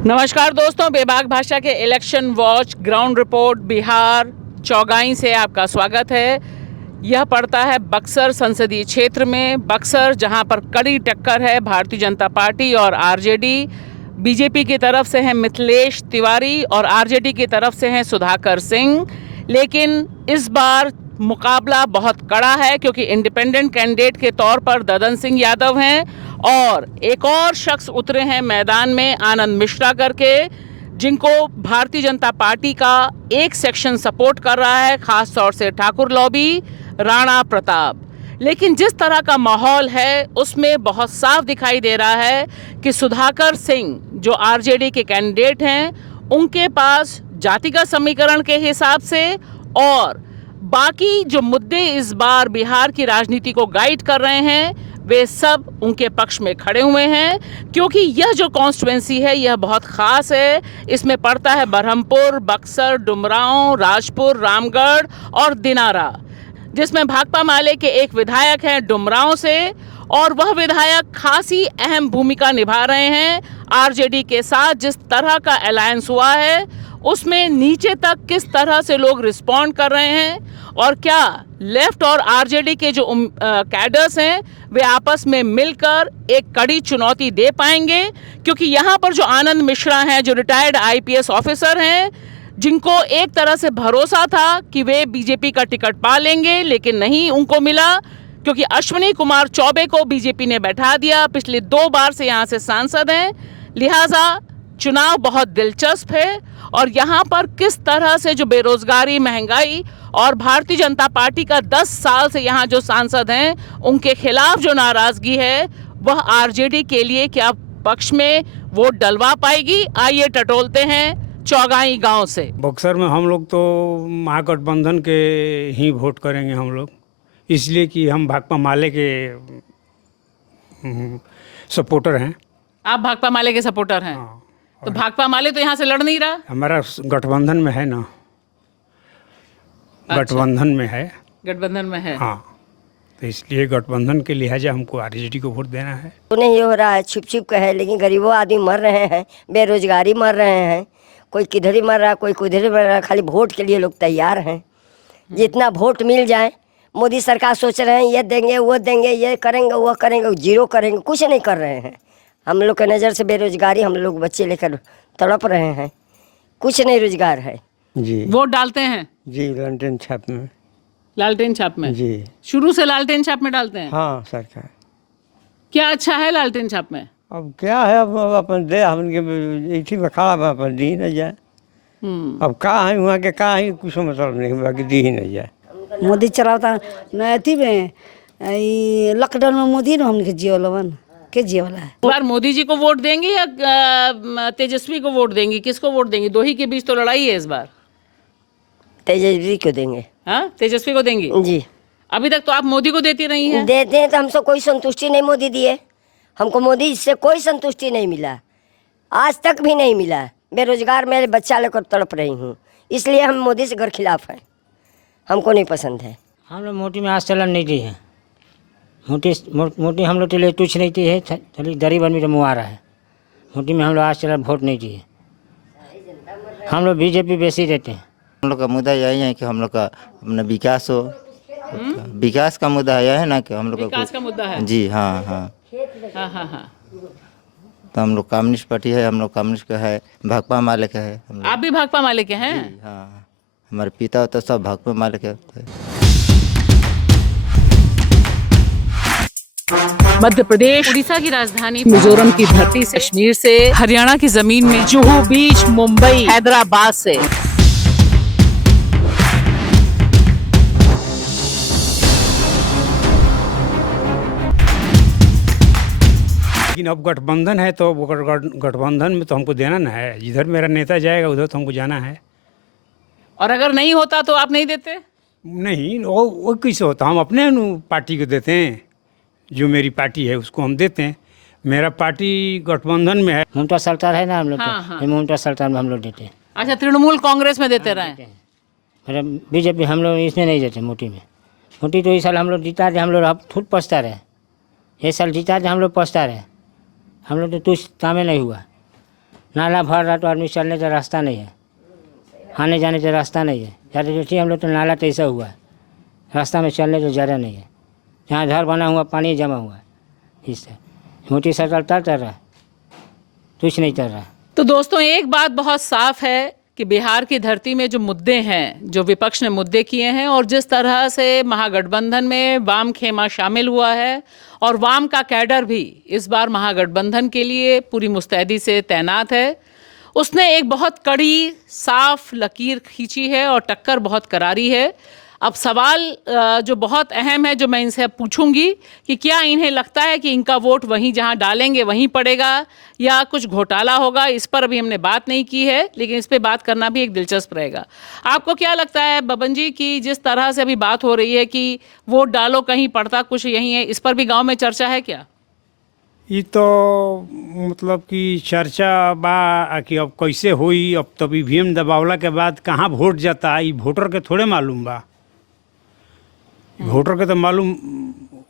नमस्कार दोस्तों, बेबाक भाषा के election watch ground report Bihar Chaugai से आपका स्वागत है। यह पड़ता है बक्सर संसदीय क्षेत्र में। बक्सर जहां पर कड़ी टक्कर है भारतीय जनता पार्टी और आरजेडी। बीजेपी की तरफ से हैं मिथिलेश तिवारी और आरजेडी की तरफ से हैं सुधाकर सिंह। लेकिन इस बार मुकाबला बहुत कड़ा है क्योंकि इंडिपेंडेंट कैंडिडेट के तौर पर ददन सिंह यादव हैं और एक और शख्स उतरे हैं मैदान में आनंद मिश्रा करके, जिनको भारतीय जनता पार्टी का एक सेक्शन सपोर्ट कर रहा है, खास तौर से ठाकुर लॉबी राणा प्रताप। लेकिन जिस तरह का माहौल है उसमें बहुत साफ दिखाई दे रहा है कि सुधाकर सिंह जो आरजेडी के कैंडिडेट हैं, उनके पास जातिगत समीकरण के हिसाब से और बाकी जो मुद्दे इस बार बिहार की राजनीति को गाइड कर रहे हैं वे सब उनके पक्ष में खड़े हुए हैं, क्योंकि यह जो कॉन्स्टिट्यूएंसी है यह बहुत ख़ास है। इसमें पड़ता है बरहमपुर, बक्सर, डुमरांव, राजपुर, रामगढ़ और दिनारा, जिसमें भाकपा माले के एक विधायक हैं डुमरांव से और वह विधायक खासी अहम भूमिका निभा रहे हैं आरजेडी के साथ। जिस तरह का अलायंस हुआ है उसमें नीचे तक किस तरह से लोग रिस्पॉन्ड कर रहे हैं और क्या लेफ्ट और आरजेडी के जो कैडर्स हैं वे आपस में मिलकर एक कड़ी चुनौती दे पाएंगे। क्योंकि यहाँ पर जो आनंद मिश्रा हैं, जो रिटायर्ड आईपीएस ऑफिसर हैं, जिनको एक तरह से भरोसा था कि वे बीजेपी का टिकट पा लेंगे, लेकिन नहीं उनको मिला क्योंकि अश्विनी कुमार चौबे को बीजेपी ने बैठा दिया। पिछले 2 बार से यहाँ से सांसद हैं, लिहाजा चुनाव बहुत दिलचस्प है। और यहाँ पर किस तरह से जो बेरोजगारी, महंगाई और भारतीय जनता पार्टी का 10 साल से यहाँ जो सांसद हैं उनके खिलाफ जो नाराजगी है वह आरजेडी के लिए क्या पक्ष में वोट डलवा पाएगी। आइए टटोलते हैं चौगाई गांव से। बक्सर में हम लोग तो महागठबंधन के ही वोट करेंगे हम लोग, इसलिए कि हम भाकपा माले के सपोर्टर हैं। आप भाकपा माले के सपोर्टर हैं? हाँ, तो भाकपा माले तो यहाँ से लड़ नहीं रहा। हमारा गठबंधन में है ना। अच्छा। गठबंधन में है। गठबंधन में है। हाँ, तो इसलिए गठबंधन के लिहाजा हमको आरजेडी को वोट देना है। तो नहीं हो रहा है, छिप छिप का है, लेकिन गरीबों आदमी मर रहे हैं, बेरोजगारी मर रहे हैं, कोई किधर ही मर रहा, कोई किधर ही मर रहा। खाली वोट के लिए लोग तैयार हैं। जितना वोट मिल जाए, मोदी सरकार सोच रहे हैं ये देंगे वो देंगे, ये करेंगे वो करेंगे, जीरो करेंगे, कुछ नहीं कर रहे हैं। हम लोग के नज़र से बेरोजगारी, हम लोग बच्चे लेकर तड़प रहे हैं, कुछ नहीं रोजगार है। जी, वोट डालते हैं? जी, लालटेन छाप में। लालटेन छाप में? जी, शुरू से लालटेन छाप में डालते हैं? हाँ सरकार। क्या अच्छा है लालटेन छाप में? अब क्या है, अब अपन दे हमके इसी में खड़ा बा, अपन दी न जाए। अब का है वहाँ के का है, कुछ मतलब नहीं, बाकी दी ही नहीं जाए। मोदी चलावता न अथी में लॉकडाउन में मोदी ने हमने जियो लवन के जियो वाला है। इस बार मोदी जी को वोट देंगे या तेजस्वी को वोट देंगे? किसको वोट देंगे? दो ही के बीच तो लड़ाई है इस बार। तेजस्वी को देंगे। हाँ, तेजस्वी को देंगी जी। अभी तक तो आप मोदी को देती रही हैं। देते हैं तो हमसे कोई संतुष्टि नहीं मोदी दिए, हमको मोदी से कोई संतुष्टि नहीं मिला, आज तक भी नहीं मिला। बेरोजगार मेरे बच्चा लेकर तड़प रही हूँ, इसलिए हम मोदी से घर खिलाफ हैं, हमको नहीं पसंद है। हम लोग मोटी में आज चलन नहीं दी है। मोटी हम लोग के लिए तुच्छ नहीं दी है, चलिए गरीब आदमी तो मुआ रहा है। मोटी में हम लोग आज चलन वोट नहीं दिए। हम लोग बीजेपी बेसी देते हैं। हम लोग का मुद्दा यही है कि हम लोग का अपना विकास हो। विकास का मुद्दा यह है ना कि हम लोग विकास का मुद्दा है। जी हाँ हाँ हाँ हाँ हाँ। तो हम लोग कम्युनिस्ट पार्टी है, हम लोग कम्युनिस्ट का है, भाकपा माले का है। हम लोग आप भी भाकपा माले के हैं? जी हाँ, हमारे पिता तो सब भाकपा माले के होते हैं। मध्य प्रदेश, उड़ीसा की राजधानी मिजोरम की धरती से, कश्मीर से, हरियाणा की जमीन में, जुहू बीच, मुंबई, हैदराबाद से लेकिन अब गठबंधन है तो गठबंधन में तो हमको देना ना है। जिधर मेरा नेता जाएगा उधर तो हमको जाना है। और अगर नहीं होता तो आप नहीं देते? नहीं, वो कैसे होता, हम अपने पार्टी को देते हैं। जो मेरी पार्टी है उसको हम देते हैं। मेरा पार्टी गठबंधन में है। ममता सरकार है ना हम लोग हाँ, के, हाँ। ममता सरकार में हम लोग देते हैं। अच्छा, तृणमूल कांग्रेस में देते रहे? मतलब बीजेपी हम लोग इसमें नहीं देते। मोटी में, मोटी तो इस साल हम लोग जीता रहे, हम लोग अब खुद पछता रहे। ये साल जीता रहे, हम लोग पछता रहे। हम लोग तो कुछ काम नहीं हुआ। नाला भर रहा तो आदमी चलने का रास्ता नहीं है, आने जाने का रास्ता नहीं है। ज़्यादा जो हम लोग तो नाला तो ऐसा हुआ है, रास्ता में चलने तो ज़्यादा नहीं है। जहाँ घर बना हुआ पानी जमा हुआ है, इससे मोदी सरकार तर रहा है, कुछ नहीं कर रहा। तो दोस्तों एक बात बहुत साफ है कि बिहार की धरती में जो मुद्दे हैं, जो विपक्ष ने मुद्दे किए हैं और जिस तरह से महागठबंधन में वाम खेमा शामिल हुआ है और वाम का कैडर भी इस बार महागठबंधन के लिए पूरी मुस्तैदी से तैनात है, उसने एक बहुत कड़ी साफ लकीर खींची है और टक्कर बहुत करारी है। अब सवाल जो बहुत अहम है, जो मैं इनसे पूछूंगी कि क्या इन्हें लगता है कि इनका वोट वहीं जहां डालेंगे वहीं पड़ेगा या कुछ घोटाला होगा, इस पर अभी हमने बात नहीं की है, लेकिन इस पे बात करना भी एक दिलचस्प रहेगा। आपको क्या लगता है बबन जी कि जिस तरह से अभी बात हो रही है कि वोट डालो कहीं पड़ता कुछ यहीं है, इस पर भी गाँव में चर्चा है क्या? ये तो मतलब कि चर्चा बा कि अब कैसे हुई। अब तो ईवीएम दबावला के बाद कहाँ वोट जाता है, ये वोटर के थोड़े मालूम बा। वोटर के तो मालूम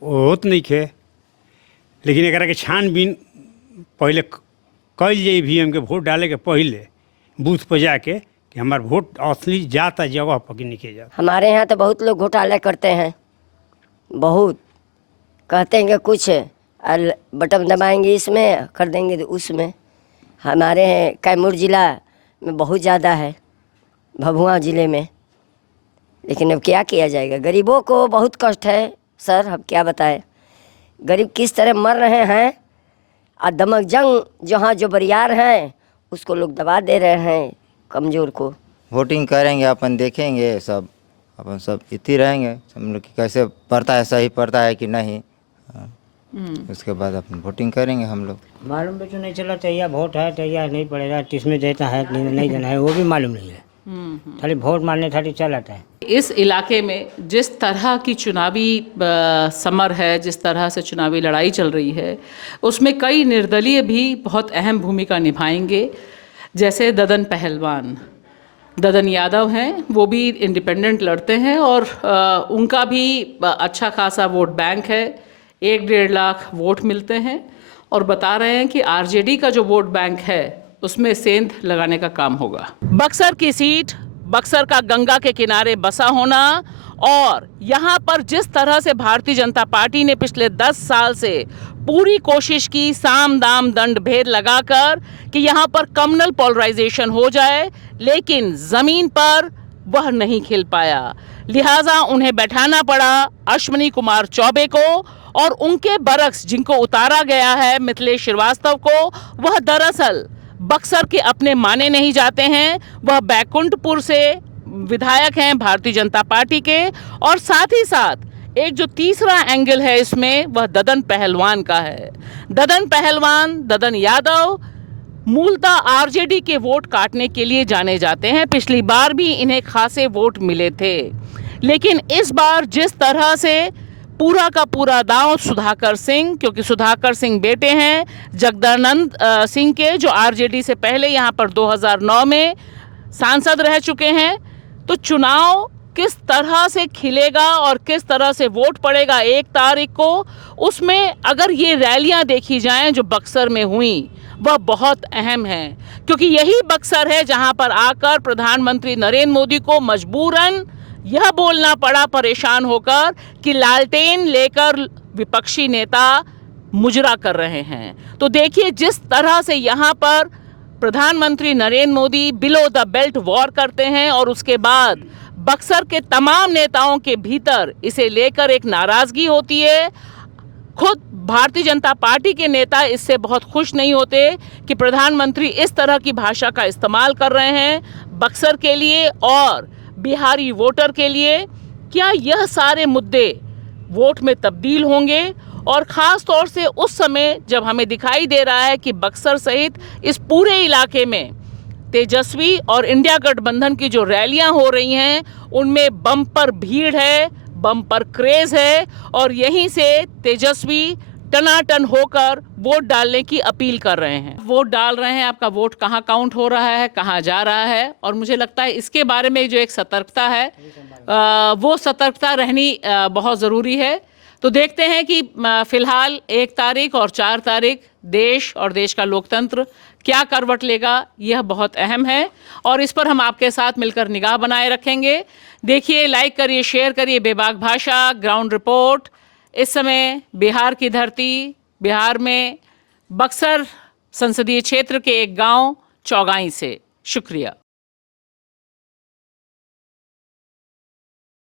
होत नहीं खे, लेकिन एकरा के छानबीन पहले कल जाए ईवीएम के वोट डाले के पहले बूथ पर जाके कि हमार वोट असली जाता जगह पर कि नहीं जाता। हमारे यहाँ तो बहुत लोग घोटाले करते हैं, बहुत कहते हैं कि कुछ बटन दबाएंगे इसमें कर देंगे तो उसमें। हमारे कैमूर ज़िला में बहुत ज़्यादा है, भभुआ ज़िले में, लेकिन अब क्या किया जाएगा। गरीबों को बहुत कष्ट है सर, अब क्या बताएं गरीब किस तरह मर रहे हैं। और दमक जंग जहाँ जो बरियार हैं उसको लोग दबा दे रहे हैं, कमज़ोर को। वोटिंग करेंगे, अपन देखेंगे सब, अपन सब इतनी रहेंगे हम लोग कि कैसे पड़ता है, सही पड़ता है कि नहीं। हाँ। उसके बाद अपन वोटिंग करेंगे हम लोग। मालूम भी तो नहीं चला, तैयार वोट है तैयार नहीं पड़ेगा, किसमें देता है नहीं देना है वो भी मालूम नहीं है। खाली वोट मारने खाली चल आता है। इस इलाके में जिस तरह की चुनावी समर है, जिस तरह से चुनावी लड़ाई चल रही है, उसमें कई निर्दलीय भी बहुत अहम भूमिका निभाएंगे। जैसे ददन पहलवान, ददन यादव हैं, वो भी इंडिपेंडेंट लड़ते हैं और उनका भी अच्छा खासा वोट बैंक है, 1-1.5 लाख वोट मिलते हैं और बता रहे हैं कि आरजेडी का जो वोट बैंक है उसमें सेंध लगाने का काम होगा। बक्सर की सीट, बक्सर का गंगा के किनारे बसा होना और यहाँ पर जिस तरह से भारतीय जनता पार्टी ने पिछले 10 साल से पूरी कोशिश की साम दाम दंड भेद लगाकर कि यहाँ पर कम्युनल पोलराइजेशन हो जाए, लेकिन जमीन पर वह नहीं खिल पाया। लिहाजा उन्हें बैठाना पड़ा अश्विनी कुमार चौबे को और उनके बरक्स जिनको उतारा गया है मिथिलेश श्रीवास्तव को, वह दरअसल बक्सर के अपने माने नहीं जाते हैं। वह बैकुंठपुर से विधायक हैं भारतीय जनता पार्टी के और साथ ही साथ एक जो तीसरा एंगल है इसमें वह ददन पहलवान का है। ददन पहलवान, ददन यादव मूलतः आरजेडी के वोट काटने के लिए जाने जाते हैं। पिछली बार भी इन्हें खासे वोट मिले थे, लेकिन इस बार जिस तरह से पूरा का पूरा दांव सुधाकर सिंह, क्योंकि सुधाकर सिंह बेटे हैं जगदानंद सिंह के, जो आरजेडी से पहले यहाँ पर 2009 में सांसद रह चुके हैं। तो चुनाव किस तरह से खिलेगा और किस तरह से वोट पड़ेगा 1 तारीख को, उसमें अगर ये रैलियां देखी जाएं जो बक्सर में हुई वह बहुत अहम है, क्योंकि यही बक्सर है जहां पर आकर प्रधानमंत्री नरेंद्र मोदी को मजबूरन यह बोलना पड़ा परेशान होकर कि लालटेन लेकर विपक्षी नेता मुजरा कर रहे हैं। तो देखिए जिस तरह से यहाँ पर प्रधानमंत्री Narendra Modi below the belt war करते हैं और उसके बाद बक्सर के तमाम नेताओं के भीतर इसे लेकर एक नाराजगी होती है। खुद भारतीय जनता पार्टी के नेता इससे बहुत खुश नहीं होते कि प्रधानमंत्री इस तरह की भाषा का इस्तेमाल कर रहे हैं बक्सर के लिए और बिहारी वोटर के लिए। क्या यह सारे मुद्दे वोट में तब्दील होंगे? और ख़ास तौर से उस समय जब हमें दिखाई दे रहा है कि बक्सर सहित इस पूरे इलाके में तेजस्वी और इंडिया गठबंधन की जो रैलियां हो रही हैं उनमें बम्पर भीड़ है, बम्पर क्रेज़ है और यहीं से तेजस्वी टनाटन होकर वोट डालने की अपील कर रहे हैं। वोट डाल रहे हैं, आपका वोट कहाँ काउंट हो रहा है, कहाँ जा रहा है, और मुझे लगता है इसके बारे में जो एक सतर्कता है वो सतर्कता रहनी बहुत ज़रूरी है। तो देखते हैं कि फिलहाल 1 तारीख और 4 तारीख देश और देश का लोकतंत्र क्या करवट लेगा, यह बहुत अहम है और इस पर हम आपके साथ मिलकर निगाह बनाए रखेंगे। देखिए, लाइक करिए, शेयर करिए बेबाक भाषा ग्राउंड रिपोर्ट। इस समय बिहार की धरती, बिहार में बक्सर संसदीय क्षेत्र के एक गांव चौगाई से। शुक्रिया।